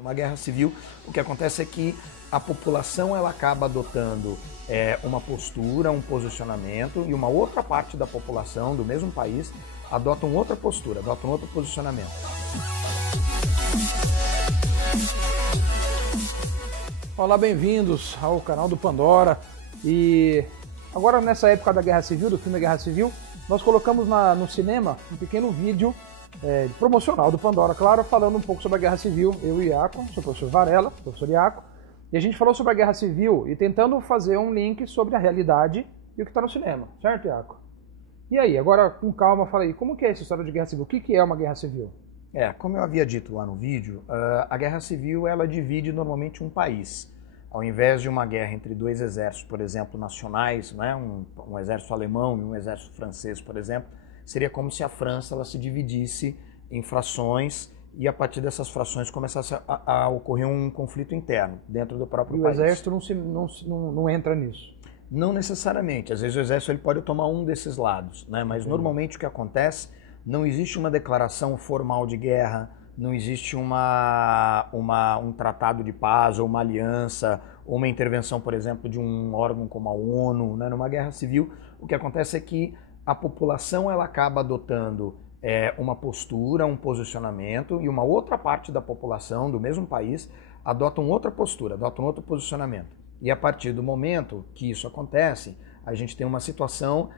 Numa guerra civil, o que acontece é que a população ela acaba adotando uma postura, um posicionamento, e uma outra parte da população do mesmo país adota uma outra postura, adota um outro posicionamento. Olá, bem-vindos ao canal do Pandora. E agora, nessa época da Guerra Civil, do filme Guerra Civil, nós colocamos no cinema um pequeno vídeo promocional do Pandora, claro, falando um pouco sobre a Guerra Civil. Eu e o Iaco, sou o professor Varela, professor Iaco, e a gente falou sobre a Guerra Civil e tentando fazer um link sobre a realidade e o que está no cinema, certo, Iaco? E aí, agora com calma, fala aí, como que é essa história de Guerra Civil? O que é uma Guerra Civil? Como eu havia dito lá no vídeo, a Guerra Civil ela divide normalmente um país. Ao invés de uma guerra entre dois exércitos, por exemplo, nacionais, né, um exército alemão e um exército francês, por exemplo, seria como se a França ela se dividisse em frações e a partir dessas frações começasse a ocorrer um conflito interno dentro do próprio país. E o exército não entra nisso? Não necessariamente. Às vezes o exército ele pode tomar um desses lados, né? Mas normalmente o que acontece, não existe uma declaração formal de guerra, não existe um tratado de paz ou uma aliança ou uma intervenção, por exemplo, de um órgão como a ONU, né? Numa guerra civil, o que acontece é que a população ela acaba adotando uma postura, um posicionamento, e uma outra parte da população do mesmo país adota uma outra postura, adota um outro posicionamento. E a partir do momento que isso acontece, a gente tem uma situação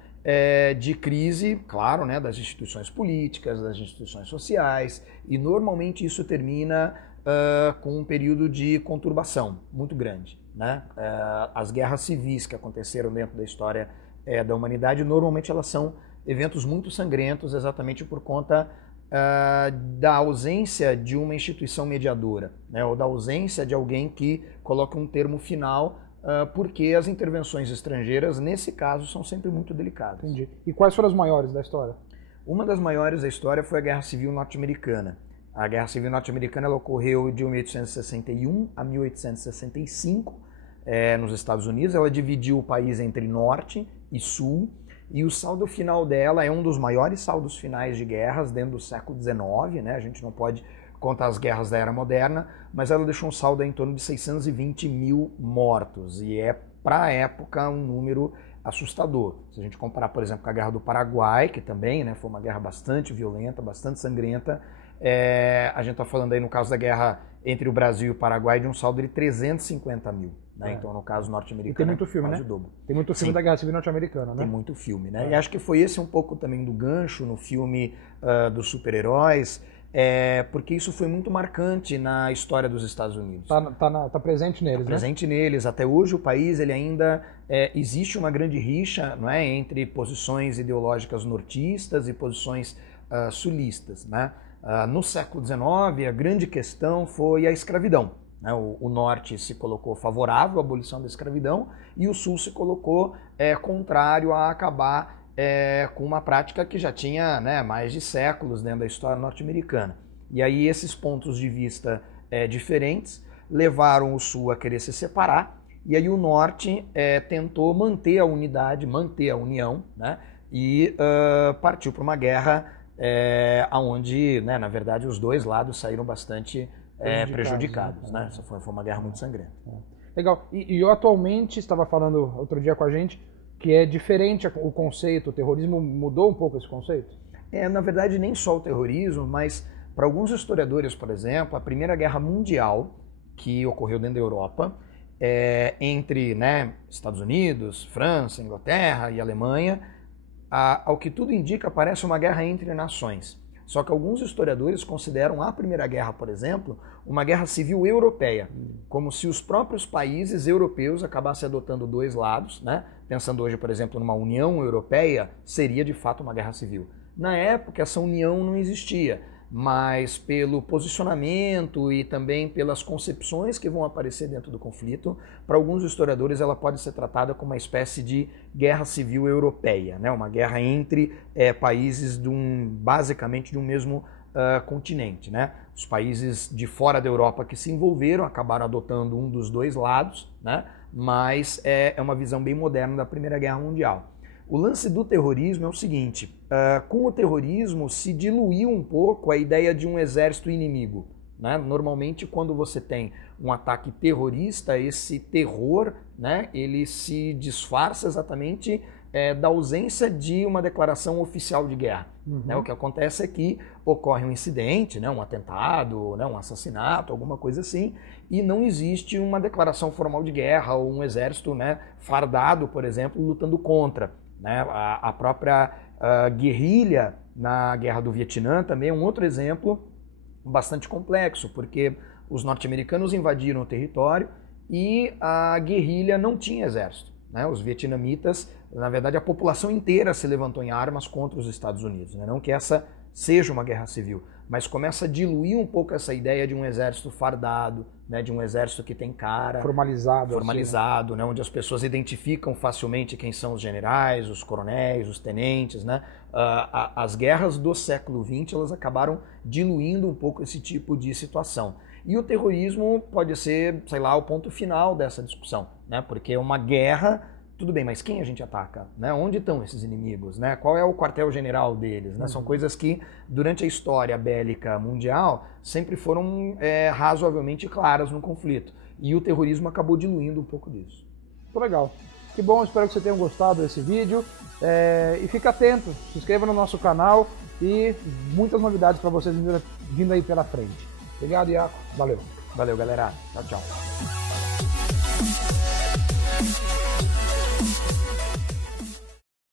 de crise, claro, né, das instituições políticas, das instituições sociais, e normalmente isso termina com um período de conturbação muito grande, né? As guerras civis que aconteceram dentro da história da humanidade, normalmente elas são eventos muito sangrentos exatamente por conta da ausência de uma instituição mediadora, né, ou da ausência de alguém que coloque um termo final, porque as intervenções estrangeiras, nesse caso, são sempre muito delicadas. Entendi. E quais foram as maiores da história? Uma das maiores da história foi a Guerra Civil Norte-Americana. A Guerra Civil Norte-Americana ela ocorreu de 1861 a 1865 nos Estados Unidos. Ela dividiu o país entre Norte e Sul, e o saldo final dela é um dos maiores saldos finais de guerras dentro do século XIX, né? A gente não pode contar as guerras da Era Moderna, mas ela deixou um saldo em torno de 620 mil mortos, e para a época um número assustador. Se a gente comparar, por exemplo, com a Guerra do Paraguai, que também, né, foi uma guerra bastante violenta, bastante sangrenta, a gente está falando aí no caso da guerra entre o Brasil e o Paraguai de um saldo de 350 mil. Né? Então, no caso norte-americano, tem muito filme, né? o dobro. Tem muito filme da Guerra Civil Norte-Americana, né? Tem muito filme, né? E acho que foi esse um pouco também do gancho no filme dos super-heróis, porque isso foi muito marcante na história dos Estados Unidos. Tá presente neles, né? Presente neles. Até hoje o país ele ainda existe uma grande rixa, não é, entre posições ideológicas nortistas e posições sulistas, né? No século XIX, a grande questão foi a escravidão. O Norte se colocou favorável à abolição da escravidão e o Sul se colocou contrário a acabar com uma prática que já tinha, né, mais de séculos dentro da história norte-americana. E aí esses pontos de vista diferentes levaram o Sul a querer se separar, e aí o Norte tentou manter a unidade, manter a união, né, e partiu para uma guerra onde, né, na verdade, os dois lados saíram bastante prejudicados, né? Essa foi uma guerra muito sangrenta. Legal. E eu atualmente estava falando outro dia com a gente que é diferente o conceito, o terrorismo mudou um pouco esse conceito? Na verdade, nem só o terrorismo, mas para alguns historiadores, por exemplo, a Primeira Guerra Mundial, que ocorreu dentro da Europa, entre, né, Estados Unidos, França, Inglaterra e Alemanha, ao que tudo indica, parece uma guerra entre nações. Só que alguns historiadores consideram a Primeira Guerra, por exemplo, uma guerra civil europeia, como se os próprios países europeus acabassem adotando dois lados, né? Pensando hoje, por exemplo, numa União Europeia, seria de fato uma guerra civil. Na época, essa união não existia, mas pelo posicionamento e também pelas concepções que vão aparecer dentro do conflito, para alguns historiadores ela pode ser tratada como uma espécie de guerra civil europeia, né? Uma guerra entre países basicamente de um mesmo continente, né? Os países de fora da Europa que se envolveram acabaram adotando um dos dois lados, né? Mas é uma visão bem moderna da Primeira Guerra Mundial. O lance do terrorismo é o seguinte, com o terrorismo se diluiu um pouco a ideia de um exército inimigo. né? Normalmente, quando você tem um ataque terrorista, esse terror, né, ele se disfarça exatamente da ausência de uma declaração oficial de guerra. Né? O que acontece é que ocorre um incidente, né, um atentado, né, um assassinato, alguma coisa assim, e não existe uma declaração formal de guerra ou um exército, né, fardado, por exemplo, lutando contra. Né? A própria guerrilha na Guerra do Vietnã também é um outro exemplo bastante complexo, porque os norte-americanos invadiram o território e a guerrilha não tinha exército. Né? Os vietnamitas, na verdade, a população inteira se levantou em armas contra os Estados Unidos. Né? Não que essa seja uma guerra civil, mas começa a diluir um pouco essa ideia de um exército fardado, né? De um exército que tem cara... Formalizado, assim, né? Onde as pessoas identificam facilmente quem são os generais, os coronéis, os tenentes. Né? As guerras do século XX, elas acabaram diluindo um pouco esse tipo de situação. E o terrorismo pode ser, sei lá, o ponto final dessa discussão, né? Porque uma guerra, tudo bem, mas quem a gente ataca? Né? Onde estão esses inimigos? Né? Qual é o quartel-general deles? Né? São coisas que, durante a história bélica mundial, sempre foram razoavelmente claras no conflito. E o terrorismo acabou diluindo um pouco disso. Muito legal. Que bom, espero que vocês tenham gostado desse vídeo. E fica atento, se inscreva no nosso canal e muitas novidades para vocês vindo aí pela frente. Obrigado, Iaco. Valeu. Valeu, galera. Tchau, tchau.